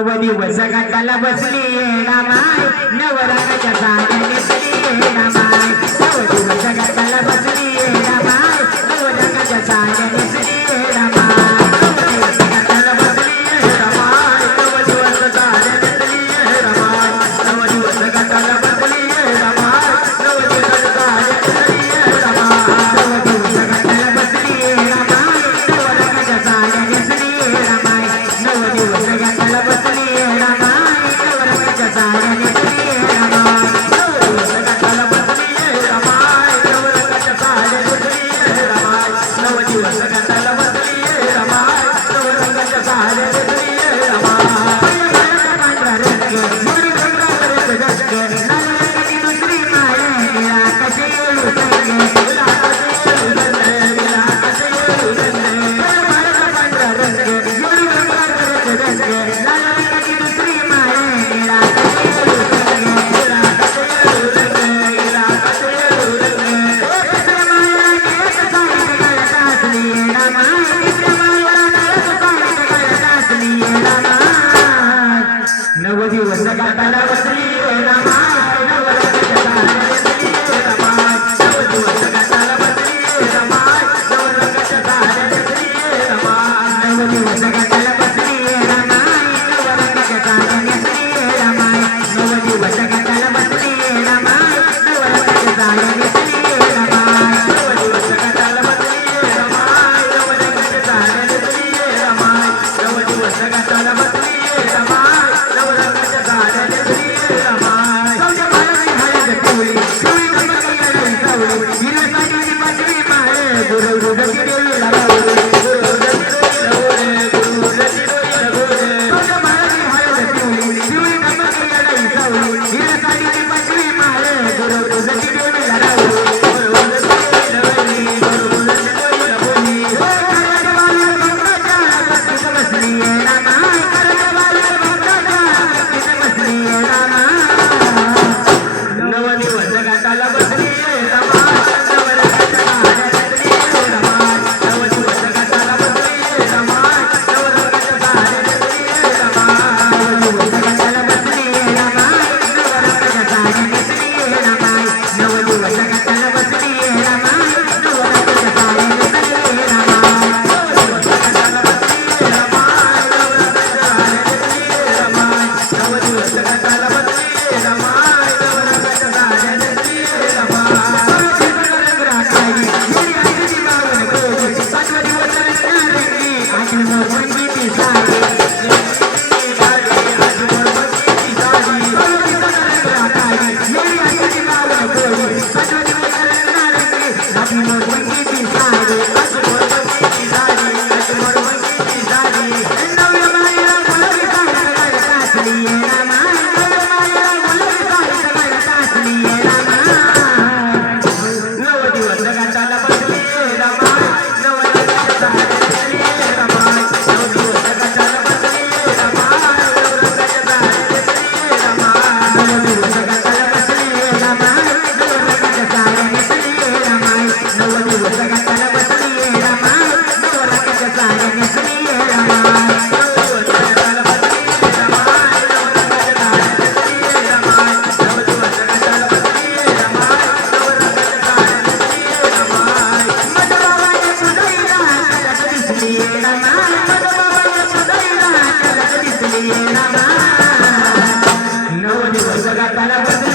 नव दिवस गटाला बसली येणामाय नवरागाच्या साथ दिसली येणामाय नव दिवस गटाला बसली येणामाय Soga para